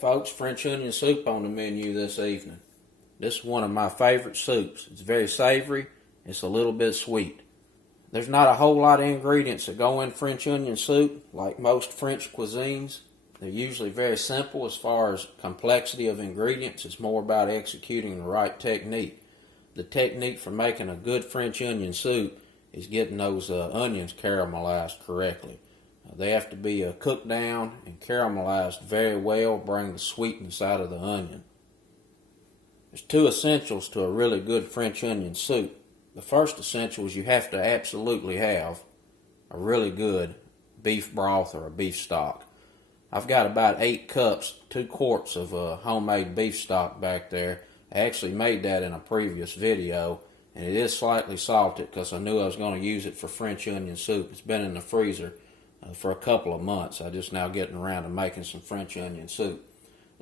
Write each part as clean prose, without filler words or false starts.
folks, French onion soup on the menu this evening. This is one of my favorite soups. It's very savory, it's a little bit sweet. There's not a whole lot of ingredients that go in French onion soup like most French cuisines. They're usually very simple as far as complexity of ingredients. It's more about executing the right technique. The technique for making a good French onion soup is getting those onions caramelized correctly. They have to be cooked down and caramelized very well, bring the sweetness out of the onion. There's two essentials to a really good French onion soup. The first essential is you have to absolutely have a really good beef broth or a beef stock. I've got about 8 cups, 2 quarts of homemade beef stock back there. I actually made that in a previous video, and it is slightly salted because I knew I was going to use it for French onion soup. It's been in the freezer for a couple of months. I'm just now getting around to making some French onion soup.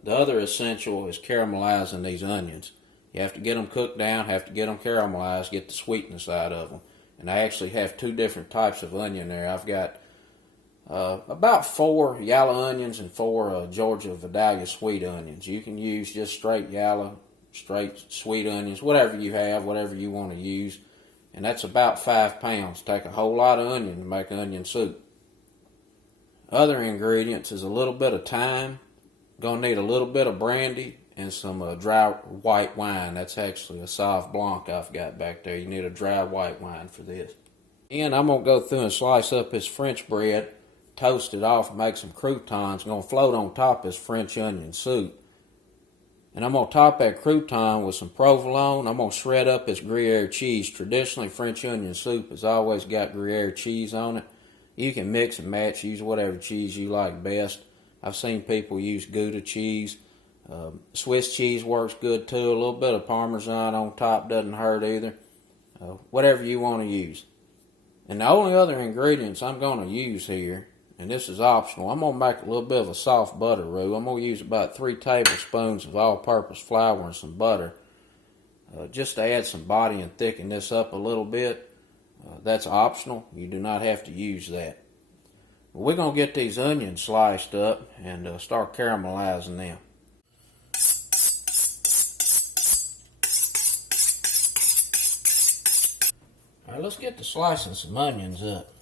The other essential is caramelizing these onions. You have to get them cooked down, have to get them caramelized, get the sweetness out of them. And I actually have 2 different types of onion there. I've got about 4 yellow onions and 4 Georgia Vidalia sweet onions. You can use just straight yellow, straight sweet onions, whatever you have, whatever you want to use. And that's about 5 pounds. Take a whole lot of onion to make onion soup. Other ingredients is a little bit of thyme. Going to need a little bit of brandy and some dry white wine. That's actually a Sauv Blanc I've got back there. You need a dry white wine for this. And I'm going to go through and slice up this French bread, toast it off, and make some croutons. I'm going to float on top this French onion soup. And I'm going to top that crouton with some provolone. I'm going to shred up this Gruyère cheese. Traditionally, French onion soup has always got Gruyère cheese on it. You can mix and match, use whatever cheese you like best. I've seen people use Gouda cheese. Swiss cheese works good too. A little bit of Parmesan on top doesn't hurt either. Whatever you want to use. And the only other ingredients I'm going to use here, and this is optional, I'm going to make a little bit of a soft butter roux. I'm going to use about 3 tablespoons of all-purpose flour and some butter just to add some body and thicken this up a little bit. That's optional. You do not have to use that. We're going to get these onions sliced up and start caramelizing them. Alright, let's get to slicing some onions up.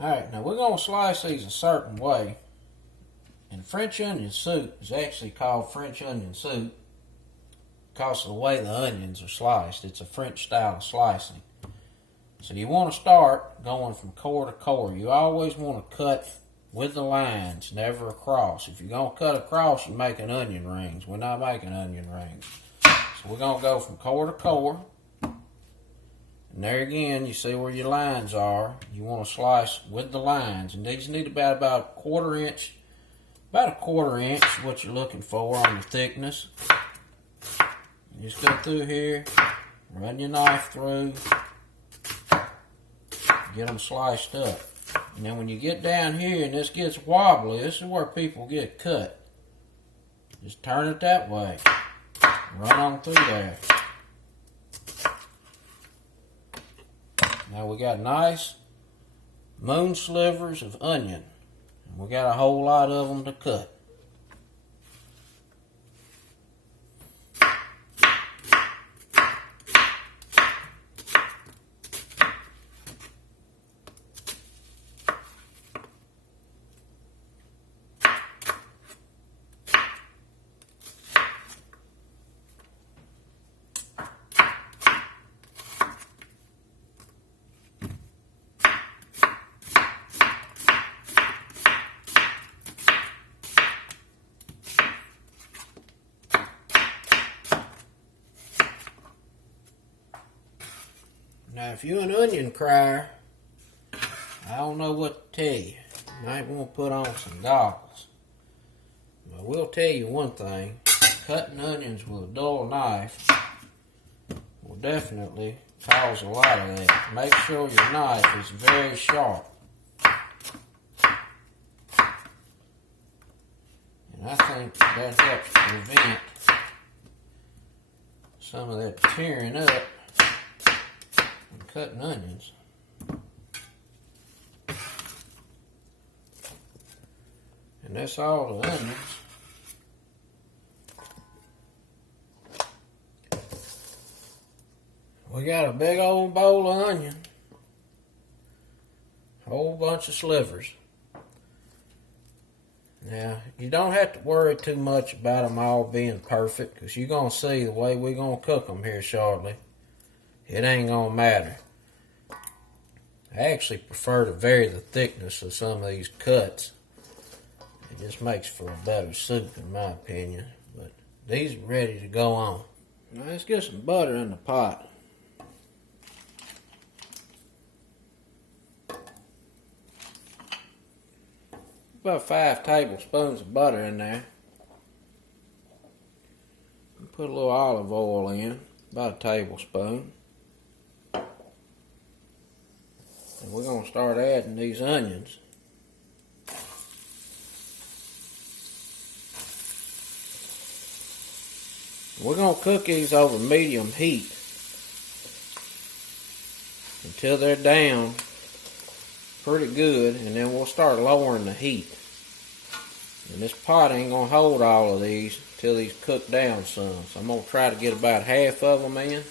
Alright, now we're going to slice these a certain way. And French onion soup is actually called French onion soup because of the way the onions are sliced. It's a French style of slicing. So you want to start going from core to core. You always want to cut with the lines, never across. If you're going to cut across, you're making onion rings. We're not making onion rings. So we're going to go from core to core. And there again, you see where your lines are. You want to slice with the lines. And these need about a quarter inch what you're looking for on the thickness. You just go through here, run your knife through, get them sliced up. And then when you get down here and this gets wobbly, this is where people get cut. Just turn it that way. Run on through there. Now we got nice moon slivers of onion. And we got a whole lot of them to cut. Now, if you're an onion crier, I don't know what to tell you. You might want to put on some goggles. But I will tell you one thing. Cutting onions with a dull knife will definitely cause a lot of that. Make sure your knife is very sharp. I think that helps prevent some of that tearing up and cutting onions. And that's all the onions. We got a big old bowl of onion. A whole bunch of slivers. Now, you don't have to worry too much about them all being perfect, because you're going to see the way we're going to cook them here shortly. It ain't going to matter. I actually prefer to vary the thickness of some of these cuts. It just makes for a better soup, in my opinion. But these are ready to go on. Now, let's get some butter in the pot. About 5 tablespoons of butter in there. Put a little olive oil in, about a tablespoon. And we're going to start adding these onions. We're going to cook these over medium heat until they're down pretty good, and then we'll start lowering the heat. And this pot ain't going to hold all of these until these cook down some. So I'm going to try to get about half of them in.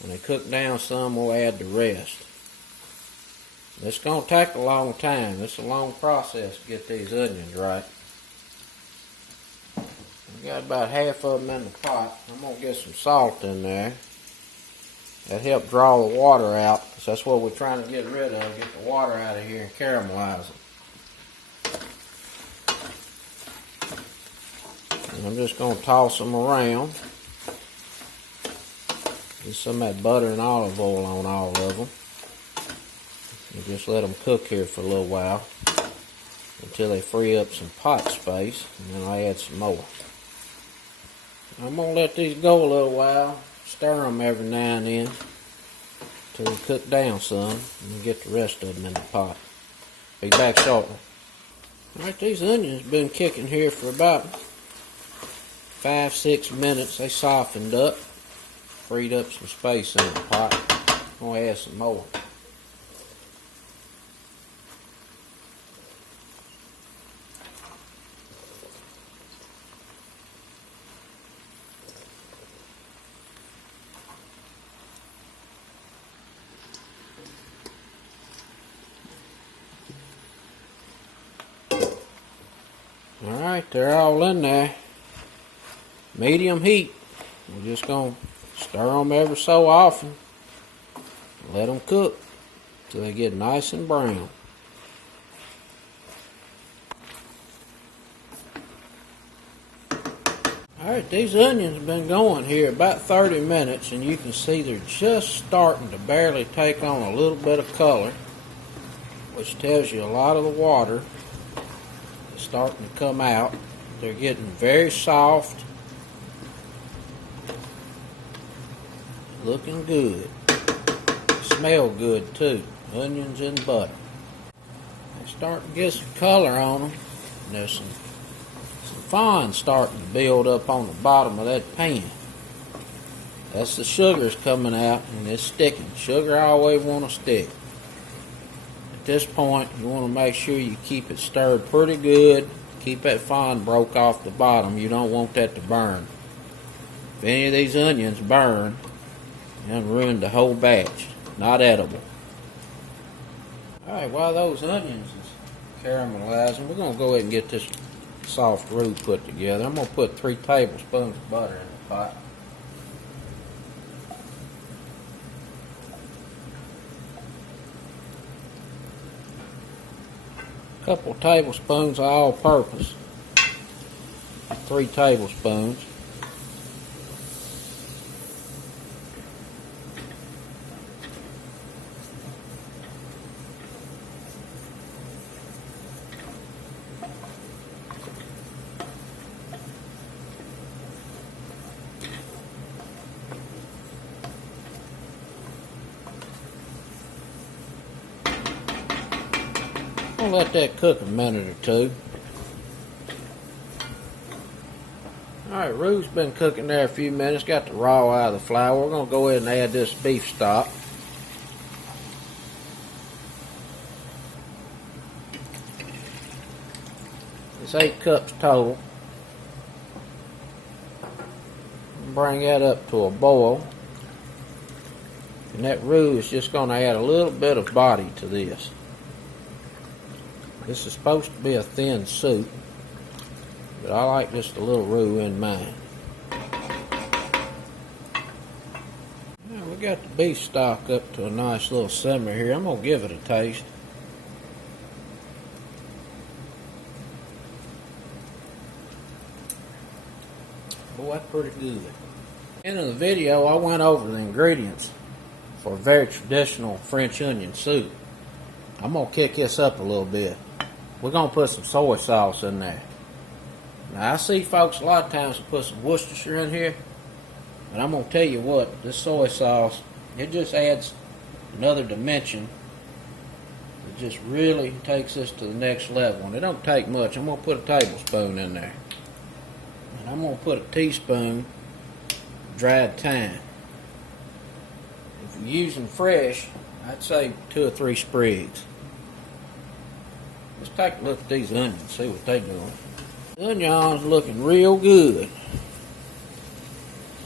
When they cook down some, we'll add the rest. It's going to take a long time. It's a long process to get these onions right. We got about half of them in the pot. I'm going to get some salt in there. That helps draw the water out, because that's what we're trying to get rid of. Get the water out of here and caramelize it. And I'm just going to toss them around. Get some of that butter and olive oil on all of them. And just let them cook here for a little while until they free up some pot space, and then I'll add some more. I'm going to let these go a little while. Stir them every now and then until they cook down some, and get the rest of them in the pot. Be back shortly. Alright, these onions have been kicking here for about 5-6 minutes. They softened up, freed up some space in the pot. I'm going to add some more. Alright, they're all in there. Medium heat. We're just going to stir them ever so often. Let them cook till they get nice and brown. Alright, these onions have been going here about 30 minutes, and you can see they're just starting to barely take on a little bit of color, which tells you a lot of the water is starting to come out. They're getting very soft. Looking good. Smell good too. Onions and butter. They start to get some color on them. And there's some fond starting to build up on the bottom of that pan. That's the sugars coming out, and it's sticking. Sugar always want to stick. At this point, you want to make sure you keep it stirred pretty good. Keep that fond broke off the bottom. You don't want that to burn. If any of these onions burn, you'll ruin the whole batch. Not edible. Alright, while those onions is caramelizing, we're going to go ahead and get this soft roux put together. I'm going to put 3 tablespoons of butter in the pot. A couple tablespoons of all-purpose. 3 tablespoons. I'll let that cook a minute or two. Alright, roux been cooking there a few minutes. Got the raw out of the flour. We're going to go ahead and add this beef stock. It's 8 cups total. Bring that up to a boil. And that roux is just going to add a little bit of body to this. This is supposed to be a thin soup, but I like just a little roux in mine. Now we got the beef stock up to a nice little simmer here. I'm going to give it a taste. Boy, that's pretty good. In the video, I went over the ingredients for a very traditional French onion soup. I'm going to kick this up a little bit. We're going to put some soy sauce in there. Now, I see folks a lot of times will put some Worcestershire in here, but I'm going to tell you what, this soy sauce, it just adds another dimension. It just really takes this to the next level, and it don't take much. I'm going to put a tablespoon in there. And I'm going to put a teaspoon dried thyme. If you're using fresh, I'd say 2 or 3 sprigs. Let's take a look at these onions, see what they're doing. The onions looking real good.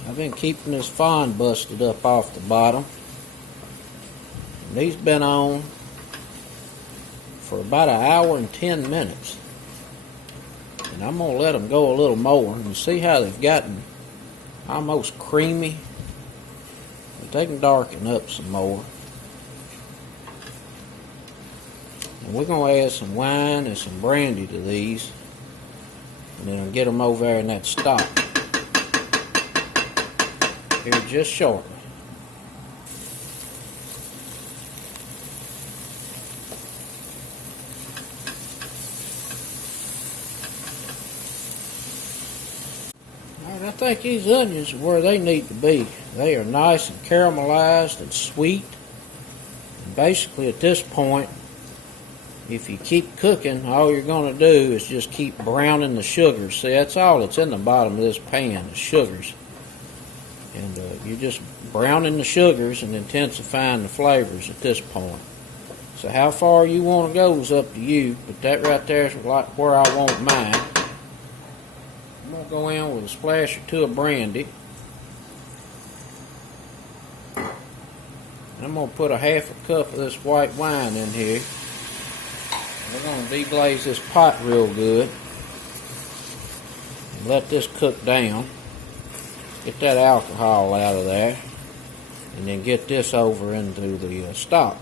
I've been keeping this fine busted up off the bottom. And these been on for about 1 hour and 10 minutes. And I'm going to let them go a little more and see how they've gotten almost creamy. But they can darken up some more. And we're going to add some wine and some brandy to these. And then get them over there in that stock here just shortly. Alright, I think these onions are where they need to be. They are nice and caramelized and sweet. And basically at this point, if you keep cooking, all you're going to do is just keep browning the sugars. See, that's all that's in the bottom of this pan, the sugars. And you're just browning the sugars and intensifying the flavors at this point. So how far you want to go is up to you, but that right there is like where I want mine. I'm going to go in with a splash or 2 of brandy. And I'm going to put a 1/2 cup of this white wine in here. We're going to deglaze this pot real good and let this cook down. Get that alcohol out of there and then get this over into the stock.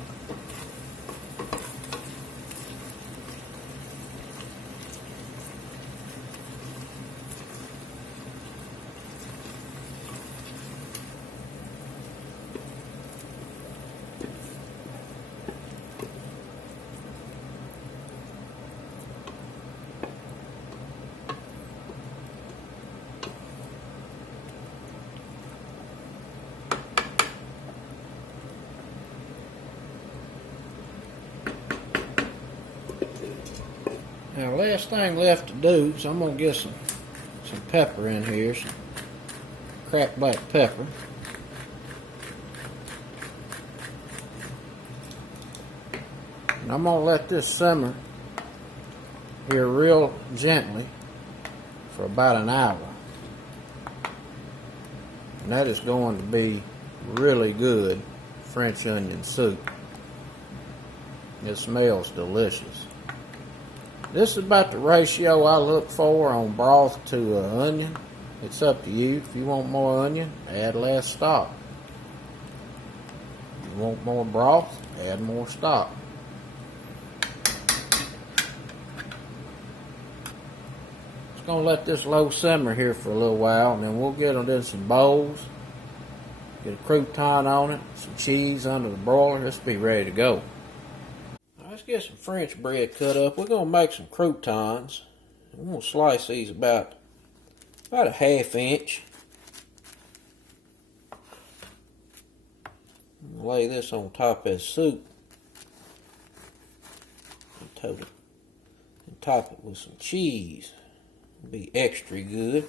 Now, last thing left to do is I'm going to get some pepper in here, some cracked black pepper. And I'm going to let this simmer here real gently for about 1 hour. And that is going to be really good French onion soup. It smells delicious. This is about the ratio I look for on broth to onion. It's up to you. If you want more onion, add less stock. If you want more broth, add more stock. Just going to let this low simmer here for a little while, and then we'll get them in some bowls. Get a crouton on it, some cheese under the broiler. This will be ready to go. Let's get some French bread cut up. We're going to make some croutons. We're going to slice these about a 1/2 inch. Lay this on top of the soup. And top it with some cheese. It'll be extra good.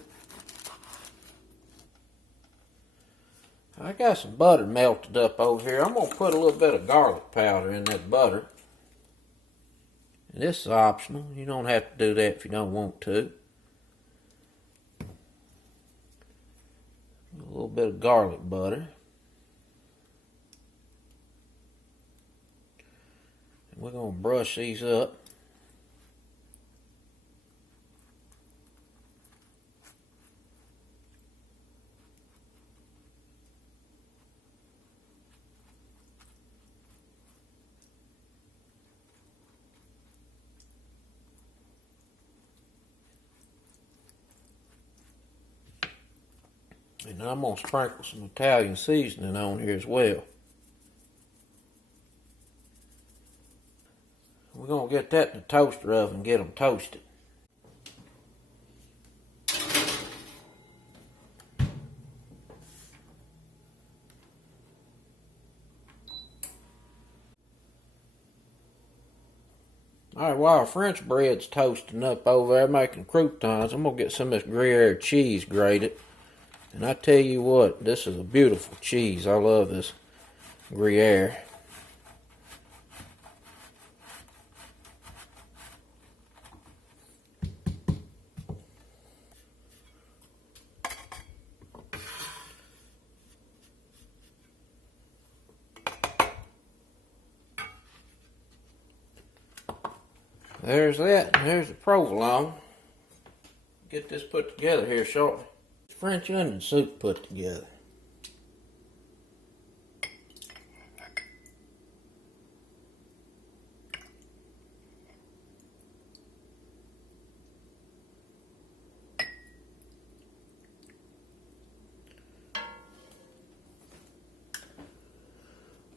I got some butter melted up over here. I'm going to put a little bit of garlic powder in that butter. And this is optional. You don't have to do that if you don't want to. A little bit of garlic butter. And we're going to brush these up. And I'm going to sprinkle some Italian seasoning on here as well. We're going to get that in the toaster oven and get them toasted. Alright, while our French bread's toasting up over there making croutons, I'm going to get some of this Gruyère cheese grated. And I tell you what, this is a beautiful cheese. I love this Gruyère. There's that. There's the provolone. Get this put together here shortly. French onion soup put together.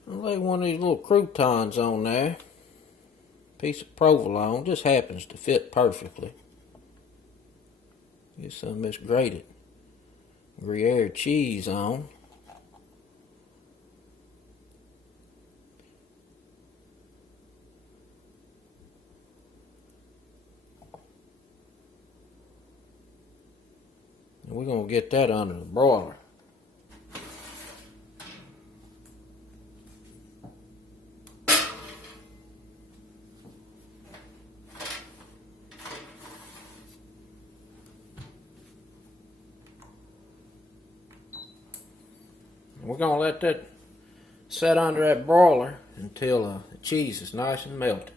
I'll lay one of these little croutons on there. Piece of provolone just happens to fit perfectly. Get some of this grated Gruyère cheese on. And we're going to get that under the broiler. We're going to let that set under that broiler until the cheese is nice and melted.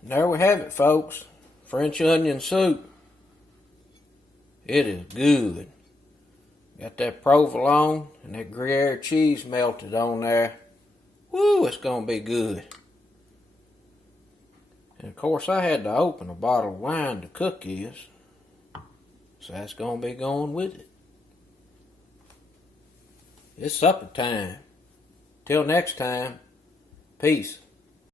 And there we have it, folks. French onion soup. It is good. Got that provolone and that Gruyère cheese melted on there. Woo, it's going to be good. And of course I had to open a bottle of wine to cook this. So that's going to be going with it. It's supper time. Till next time, peace.